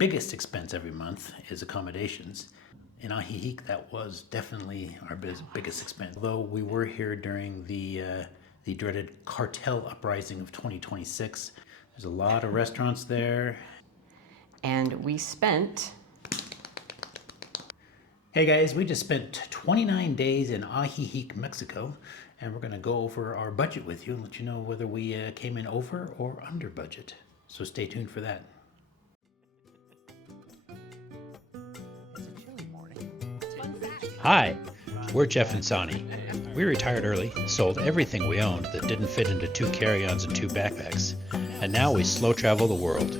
biggest expense every month is accommodations. In Ajijic, that was definitely our biggest expense. Although we were here during the dreaded cartel uprising of 2026, there's a lot of restaurants there. And we spent... Hey guys, we just spent 29 days in Ajijic, Mexico, and we're going to go over our budget with you and let you know whether we came in over or under budget. So stay tuned for that. It's a chilly morning. Hi, we're Jeff and Soni. We retired early, sold everything we owned that didn't fit into 2 carry-ons and 2 backpacks, and now we slow travel the world.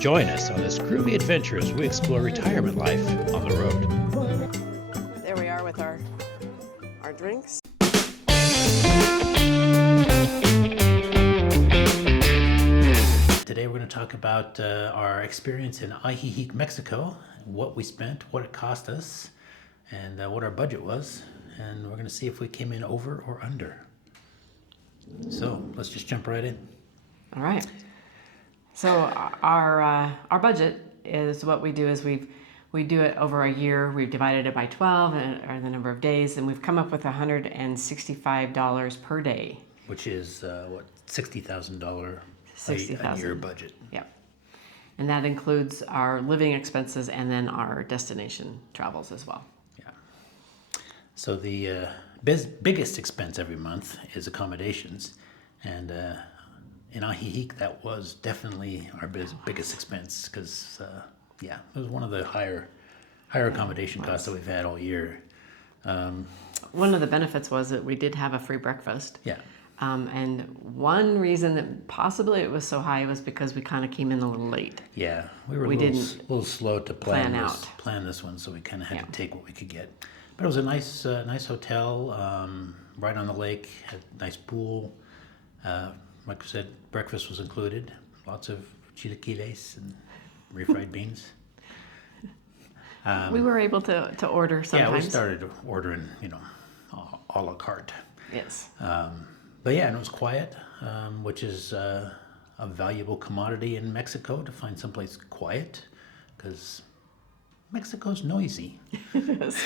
Join us on this groovy adventure as we explore retirement life on the road. There we are with our drinks. Today we're going to talk about our experience in Ajijic, Mexico, what we spent, what it cost us, and what our budget was, and we're going to see if we came in over or under. So let's just jump right in. All right. So our budget is what we do is we do it over a year. We've divided it by 12 or the number of days, and we've come up with $165 per day. Which is $60,000 a year budget. Yeah. And that includes our living expenses and then our destination travels as well. Yeah. So the biggest expense every month is accommodations, and in Ajijic, that was definitely our biggest expense because, it was one of the higher accommodation costs that we've had all year. One of the benefits was that we did have a free breakfast. Yeah. And one reason that possibly it was so high was because we kind of came in a little late. Yeah, we were a little slow to plan this one, so we kind of had to take what we could get. But it was a nice hotel right on the lake, had a nice pool. Like I said, breakfast was included. Lots of chilaquiles and refried beans. We were able to order sometimes. Yeah, we started ordering, a la carte. Yes. But yeah, and it was quiet, which is a valuable commodity in Mexico, to find someplace quiet, because Mexico's noisy. Yes.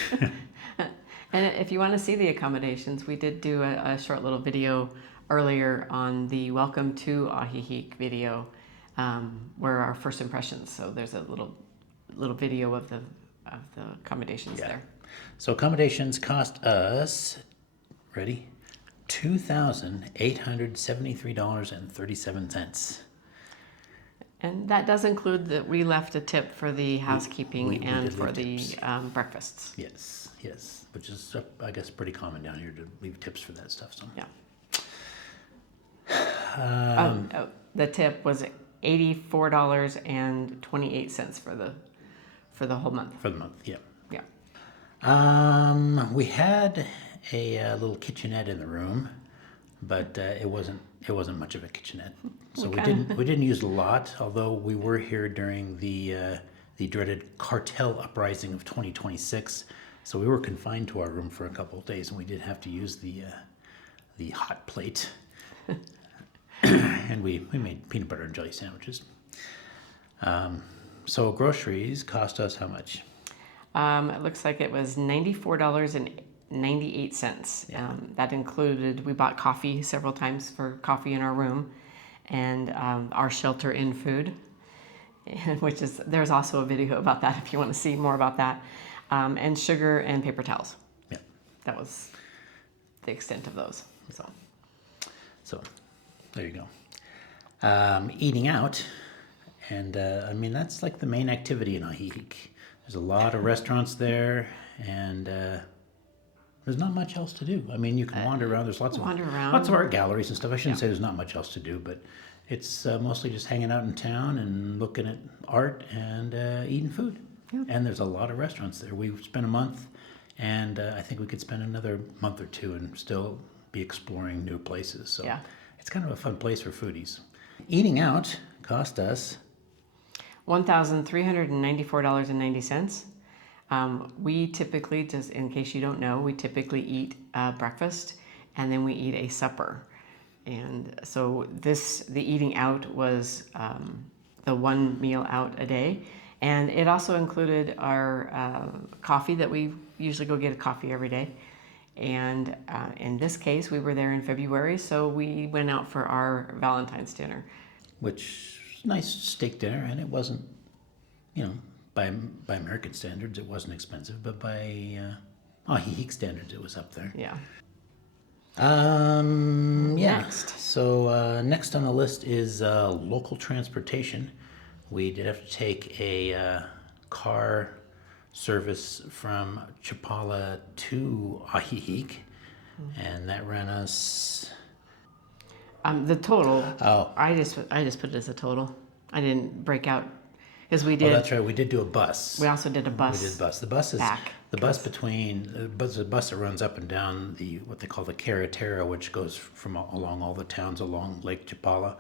And if you want to see the accommodations, we did do a short little video earlier on the Welcome to Ajijic video, where our first impressions. So there's a little video of the accommodations there. So accommodations cost us, ready? $2,873.37. And that does include that we left a tip for the housekeeping we and did for leave the breakfasts. Yes, which is, I guess, pretty common down here to leave tips for that stuff. So. Yeah. The tip was $84.28 for the whole month. For the month, yeah. Yeah. We had a little kitchenette in the room, but it wasn't much of a kitchenette. So we didn't use it a lot. Although we were here during the dreaded cartel uprising of 2026, so we were confined to our room for a couple of days, and we did have to use the hot plate. And we made peanut butter and jelly sandwiches. So groceries cost us how much? It looks like it was $94.98. That included, we bought coffee several times for coffee in our room, and our shelter in food, which is, there's also a video about that if you want to see more about that, and sugar and paper towels. Yeah. That was the extent of those. So there you go. Eating out, and that's like the main activity in Ajijic. There's a lot of restaurants there, and there's not much else to do. I mean, you can wander around. There's lots of art galleries and stuff. I shouldn't say there's not much else to do, but it's mostly just hanging out in town and looking at art and eating food. Yeah. And there's a lot of restaurants there. We've spent a month, and I think we could spend another month or two and still be exploring new places. So it's kind of a fun place for foodies. Eating out cost us $1,394.90. We typically, just in case you don't know, we typically eat breakfast and then we eat a supper. And so the eating out was the one meal out a day. And it also included our coffee that we usually go get a coffee every day. And in this case, we were there in February, so we went out for our Valentine's dinner. Which was a nice steak dinner, and it wasn't, by American standards, it wasn't expensive, but by Ajijic standards, it was up there. Yeah. Yeah. Next. So next on the list is local transportation. We did have to take a car service from Chapala to Ajijic, and that ran us. The total. Oh. I just put it as a total. I didn't break out because we Oh, did. that's right. We did do a bus. We also did a bus. We did bus. The bus is back, the bus the bus that runs up and down the what they call the carretera, which goes from along all the towns along Lake Chapala,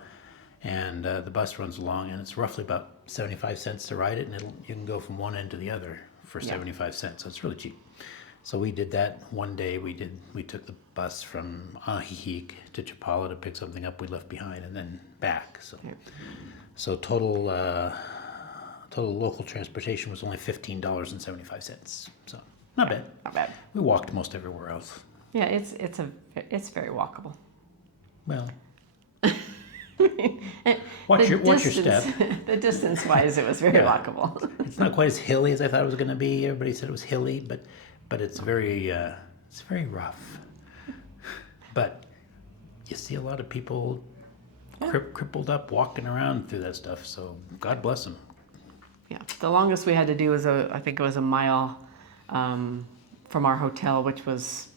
and the bus runs along, and it's roughly about 75 cents to ride it, and you can go from one end to the other for 75 cents. So it's really cheap. So we did that one day. We took the bus from Ajijic to Chapala to pick something up we left behind, and then back. So total local transportation was only $15.75. So not bad. Not bad. We walked most everywhere else. Yeah, it's very walkable. Well, watch your step. The distance wise, it was very walkable. It's not quite as hilly as I thought it was going to be. Everybody said it was hilly, but it's very rough. But you see a lot of people crippled up walking around through that stuff. So God bless them. Yeah, the longest we had to do was I think it was a mile from our hotel, which was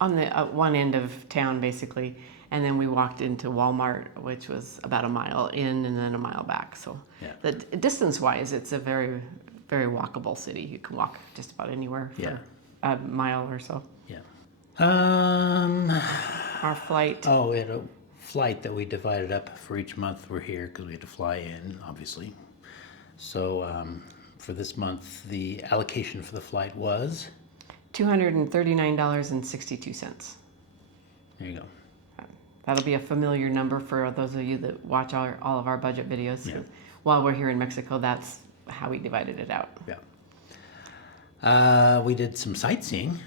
on the one end of town basically, and then we walked into Walmart, which was about a mile in and then a mile back. So the distance-wise, it's a very, very walkable city. You can walk just about anywhere for a mile or so. Yeah. Our flight. Oh, we had a flight that we divided up for each month we're here because we had to fly in, obviously. So for this month, the allocation for the flight was $239.62. There you go. That'll be a familiar number for those of you that watch all of our budget videos. Yeah. While we're here in Mexico, that's how we divided it out. Yeah. We did some sightseeing,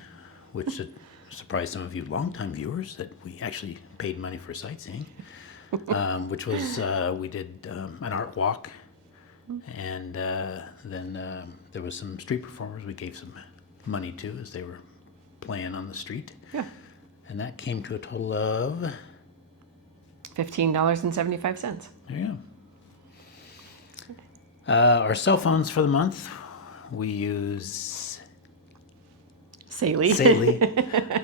which surprised some of you longtime viewers that we actually paid money for sightseeing, which was we did an art walk, and then there was some street performers we gave some money to as they were playing on the street. Yeah. And that came to a total of $15.75. There you go. Our cell phones for the month, we use Saley.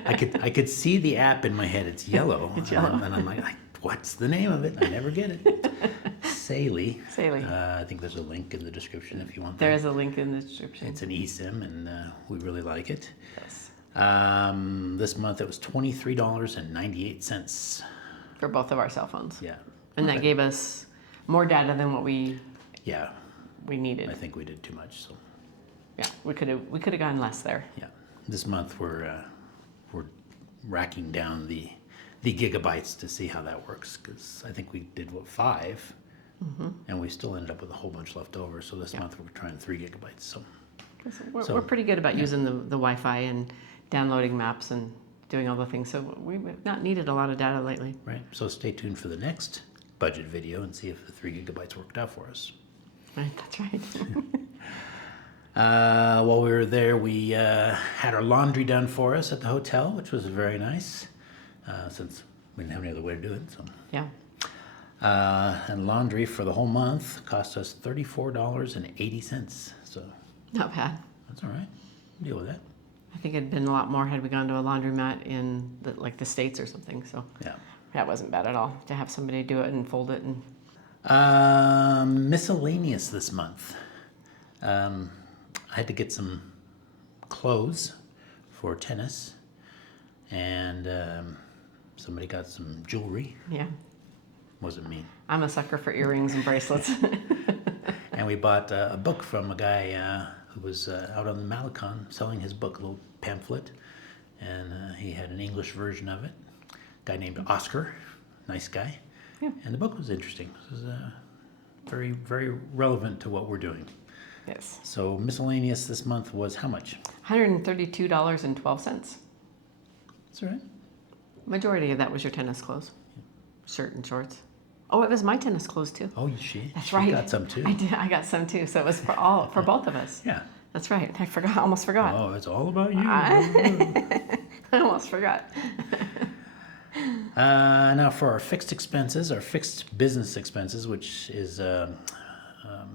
I could see the app in my head. It's yellow. It's yellow. And I'm like, what's the name of it? I never get it. Saley. I think there's a link in the description if you want that. There is a link in the description. It's an eSIM, and we really like it. Yes. This month it was $23.98. For both of our cell phones. Yeah. And that gave us more data than what we needed. I think we did too much. So. Yeah, we could have gone less there. Yeah. This month we're racking down the gigabytes to see how that works, because I think we did 5, and we still ended up with a whole bunch left over. So this month we're trying 3 gigabytes. So we're pretty good about using the Wi-Fi and downloading maps and doing all the things. So we've not needed a lot of data lately. Right. So stay tuned for the next budget video and see if the 3 gigabytes worked out for us. Right. That's right. While we were there, we had our laundry done for us at the hotel, which was very nice, since we didn't have any other way to do it. So. Yeah. And laundry for the whole month cost us $34.80. So. Not bad. That's all right. Deal with that. I think it'd been a lot more had we gone to a laundromat in the States or something. So yeah, that wasn't bad at all to have somebody do it and fold it and. Miscellaneous this month. I had to get some clothes for tennis, and somebody got some jewelry. Yeah. Wasn't me. I'm a sucker for earrings and bracelets. And we bought a book from a guy who was out on the Malecon selling his book, a little pamphlet, and he had an English version of it. A guy named Oscar, nice guy. Yeah. And the book was interesting. It was very, very relevant to what we're doing. Yes. So miscellaneous this month was how much? $132.12. That's all right. Majority of that was your tennis clothes, shirt and shorts. Oh, it was my tennis clothes too. Oh, That's she right. got some too. I did. I got some too. So it was for both of us. Yeah. That's right. I forgot. Almost forgot. Oh, it's all about you. I almost forgot. Now for our fixed expenses, our fixed business expenses, which is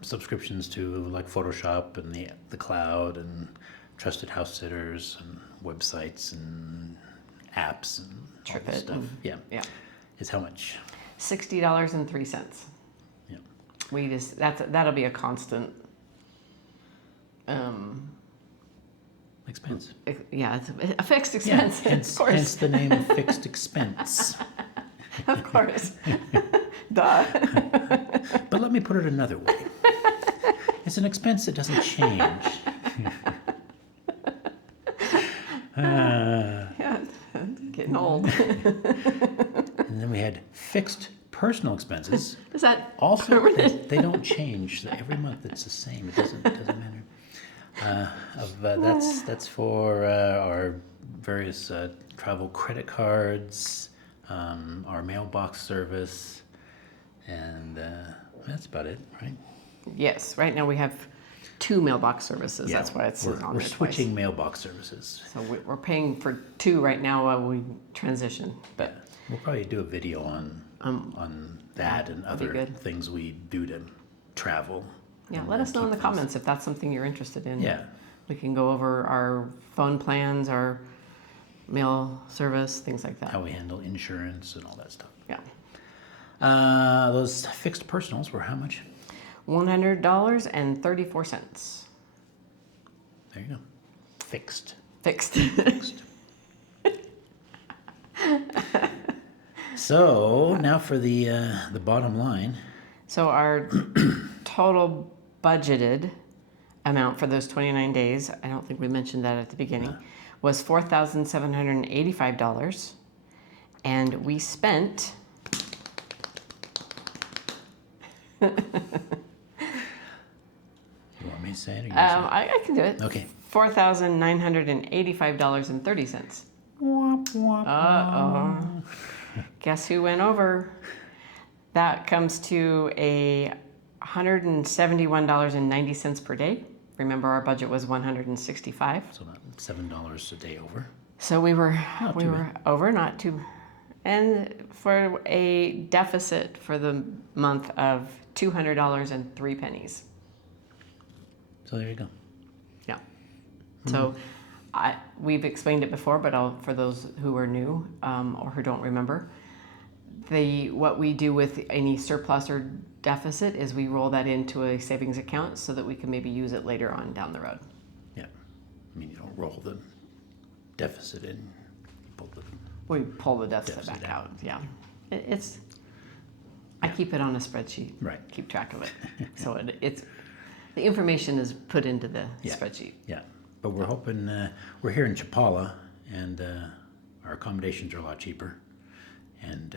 subscriptions to like Photoshop and the cloud and trusted house sitters and websites and apps and all this TripIt stuff. and- Yeah. Yeah. Is how much? $60.03. Yeah. We just that'll be a constant. Expense. Yeah, it's a fixed Yeah. expense. Hence, of course. hence the name fixed expense. Of course. Duh. But let me put it another way. It's an expense that doesn't change. Yeah, getting old. And then we had fixed personal expenses. Is that Also, permanent? they don't change. Every month it's the same. It doesn't matter. That's for our various travel credit cards, our mailbox service, and that's about it, right? Yes. Right now we have 2 mailbox services. Yeah, that's why it's we're on we're there switching twice. mailbox services. So we're paying for 2 right now while we transition. But We'll probably do a video on that and be other good. things we do to travel. yeah, and let us know in keep the things- comments if that's something you're interested in. Yeah. We can go over our phone plans, our mail service, things like that. How we handle insurance and all that stuff. Yeah. Those fixed personals were how much? $100.34. There you go. Fixed. Fixed. Fixed. So now for the bottom line. So our total budgeted amount for those 29 days, I don't think we mentioned that at the beginning, was $4,785. And we spent You want me to say it? Or you gonna say I can do it. it? Okay. $4,985.30. Uh-oh. Guess who went over? That comes to a $171.90 per day. Remember, our budget was $165. So about $7 a day over. So we were Not we too were over, not too, and for a deficit for the month of $200.03. So there you go. Yeah. So we've explained it before, but for those who are new or who don't remember, what we do with any surplus or deficit is we roll that into a savings account so that we can maybe use it later on down the road. Yeah. I mean, you don't roll the deficit in. You pull the, We pull the deficit Deficit back out. out. Yeah. It's. I keep it on a spreadsheet. Right. Keep track of it. So it's the information is put into the Yeah. spreadsheet. yeah. But we're hoping, we're here in Chapala, and our accommodations are a lot cheaper, and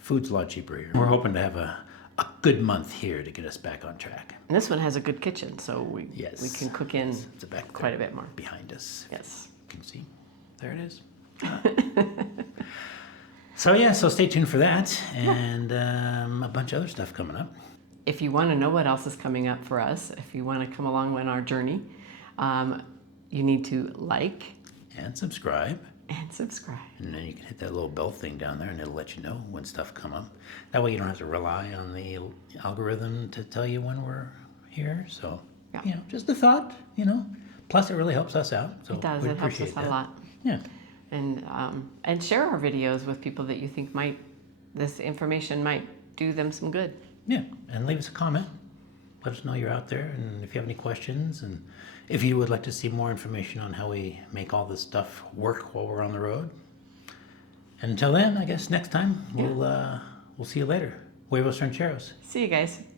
food's a lot cheaper here. We're hoping to have a good month here to get us back on track. And this one has a good kitchen, so we Yes. can cook in It's back there quite a bit more. behind us. Yes. You can see. There it is. So yeah, so stay tuned for that, and a bunch of other stuff coming up. If you want to know what else is coming up for us, if you want to come along on our journey, you need to like And subscribe. and subscribe. And then you can hit that little bell thing down there, and it'll let you know when stuff come up. That way you don't have to rely on the algorithm to tell you when we're here. So, Yeah. just a thought, Plus, it really helps us out. So It does. we It helps us appreciate a that. lot. Yeah. And share our videos with people that you think this information might do them some good. Yeah. And leave us a comment. Let us know you're out there, and if you have any questions, and if you would like to see more information on how we make all this stuff work while we're on the road. And until then, I guess next time we'll see you later. Huevos rancheros. See you guys.